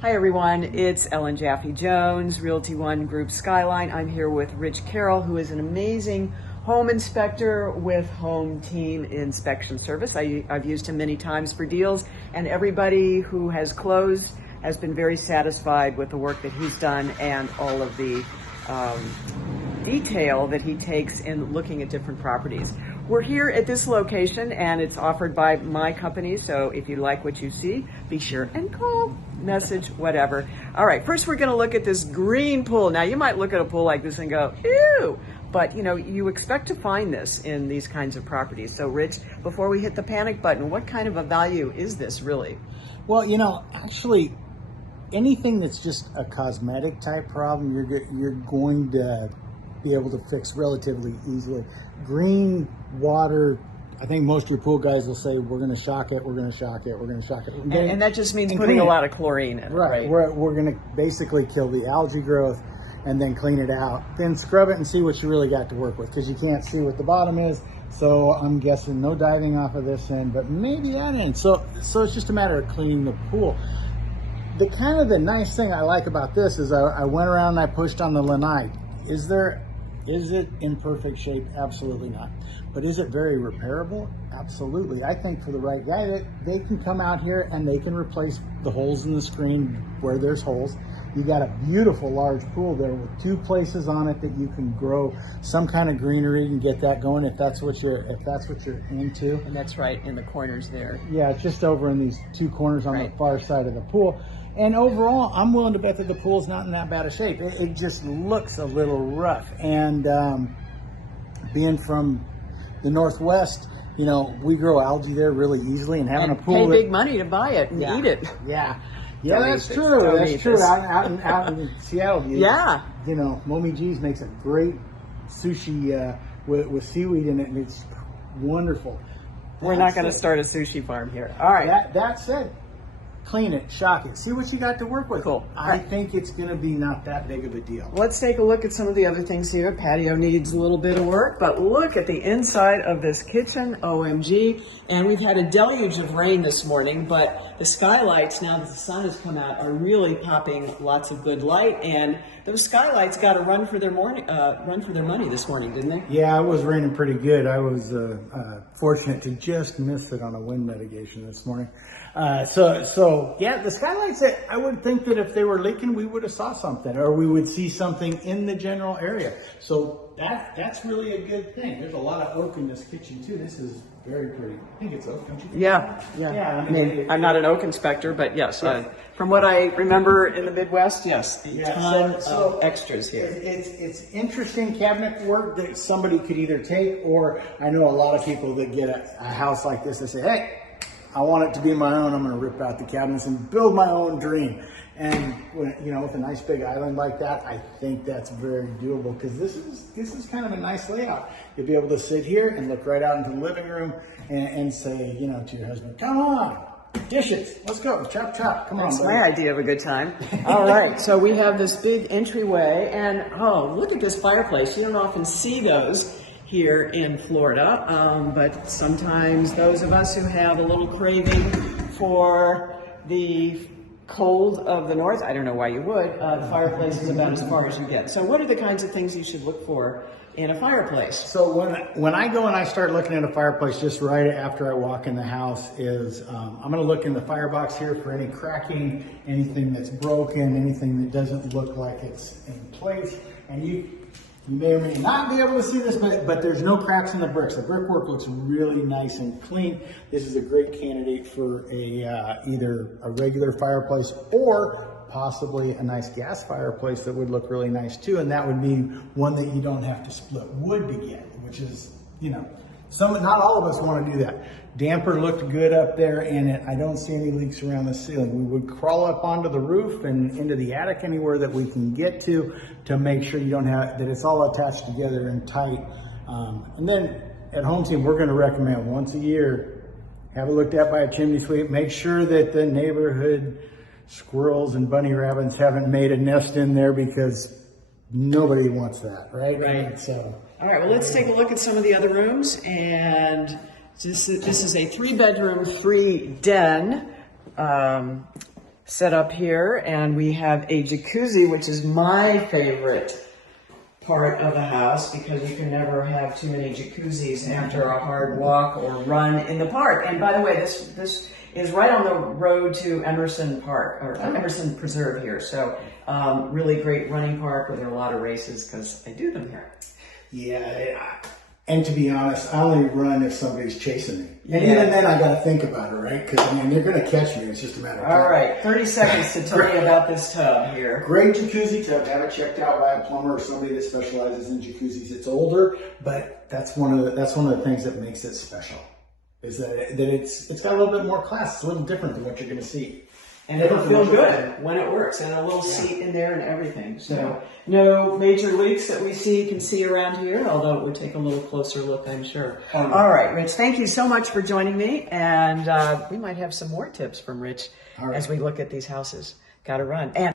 Hi everyone, it's Ellen Jaffe Jones, Realty One Group Skyline. I'm here with Rich Carroll, who is an amazing home inspector with Home Team Inspection Service. I've used him many times for deals, and everybody who has closed has been very satisfied with the work that he's done and all of the detail that he takes in looking at different properties. We're here at this location and it's offered by my company, so if you like what you see, be sure and call, message, whatever. All right, first we're gonna look at this green pool. Now you might look at a pool like this and go, ew, but you know, you expect to find this in these kinds of properties. So Rich, before we hit the panic button, what kind of a value is this really? Well, you know, actually, anything that's just a cosmetic type problem, you're going to be able to fix relatively easily. Green water, I think most of your pool guys will say, we're going to shock it, we're going to shock it, we're going to shock it. And that just means putting a lot of chlorine in it, right? We're going to basically kill the algae growth and then clean it out. Then scrub it and see what you really got to work with, because you can't see what the bottom is. So I'm guessing no diving off of this end, but maybe that end. So it's just a matter of cleaning the pool. The nice thing I like about this is I went around and I pushed on the lanai. Is it in perfect shape? Absolutely not. But is it very repairable? Absolutely. I think for the right guy, they can come out here and they can replace the holes in the screen where there's holes. You got a beautiful large pool there with 2 places on it that you can grow some kind of greenery and get that going if that's what you're into. And that's right in the corners there. Yeah, it's just over in these 2 corners on the far side of the pool. And overall, I'm willing to bet that the pool's not in that bad a shape. It just looks a little rough. And being from the Northwest, you know, we grow algae there really easily, and having a pool. Pay big money to buy it and eat it. Yeah, that's true. That's true. Out in Seattle, you know, Mommy G's makes a great sushi with seaweed in it, and it's wonderful. We're not going to start a sushi farm here. All right. That said, clean it, shock it, see what you got to work with. Cool. I think it's going to be not that big of a deal. Let's take a look at some of the other things here. Patio needs a little bit of work, but look at the inside of this kitchen, OMG. And we've had a deluge of rain this morning, but the skylights, now that the sun has come out, are really popping lots of good light. And those skylights got a run for their money this morning, didn't they? Yeah, it was raining pretty good. I was fortunate to just miss it on a wind mitigation this morning. So yeah, the skylights, I would think that if they were leaking, we would have saw something, or we would see something in the general area. So that's really a good thing. There's a lot of oak in this kitchen too. This is very pretty. I think it's oak, don't you think? Yeah. I mean, I'm not an oak inspector, but yes, from what I remember in the Midwest, yes, a ton of extras here. It's interesting cabinet work that somebody could either take, or I know a lot of people that get a house like this and say, hey, I want it to be my own. I'm going to rip out the cabinets and build my own dream. And you know, with a nice big island like that, I think that's very doable, because this is kind of a nice layout. You'll be able to sit here and look right out into the living room and say, you know, to your husband, come on, dishes, let's go, chop, chop, come on. That's my idea of a good time. All right, so we have this big entryway, and oh, look at this fireplace. You don't often see those here in Florida, but sometimes those of us who have a little craving for the cold of the north, I don't know why you would, the fireplace is about as far as you get. So what are the kinds of things you should look for in a fireplace? So when I go and I start looking at a fireplace, just right after I walk in the house, is I'm going to look in the firebox here for any cracking, anything that's broken, anything that doesn't look like it's in place. And you may or may not be able to see this, but there's no cracks in the bricks. The brickwork looks really nice and clean. This is a great candidate for either a regular fireplace or possibly a nice gas fireplace that would look really nice too. And that would be one that you don't have to split wood to get, which is, you know, not all of us want to do that. Damper looked good up there, and I don't see any leaks around the ceiling. We would crawl up onto the roof and into the attic anywhere that we can get to make sure you don't have, that it's all attached together and tight. And then at Home Team, we're going to recommend once a year, have it looked at by a chimney sweep. Make sure that the neighborhood squirrels and bunny rabbits haven't made a nest in there, because nobody wants that, right? Right. So, all right, well, let's take a look at some of the other rooms. And this is a 3-bedroom, 3-den set up here, and we have a jacuzzi, which is my favorite part of the house because you can never have too many jacuzzis after a hard walk or run in the park. And by the way, this is right on the road to Emerson Park, or Emerson Preserve here. So really great running park where there are a lot of races because I do them here. Yeah, and to be honest, I only run if somebody's chasing me. And Yeah. even then, I got to think about it, right? Because, I mean, they're going to catch me. It's just a matter of time. All right, 30 seconds to tell you about this tub here. Great jacuzzi tub. Have it checked out by a plumber or somebody that specializes in jacuzzis. It's older, but that's one of the things that makes it special. Is that it's got a little bit more class. It's a little different than what you're going to see. And it'll feel good when it works, and a little seat in there and everything. So no major leaks that we can see around here, although it would take a little closer look, I'm sure. All right, Rich, thank you so much for joining me, and we might have some more tips from Rich as we look at these houses. Got to run. And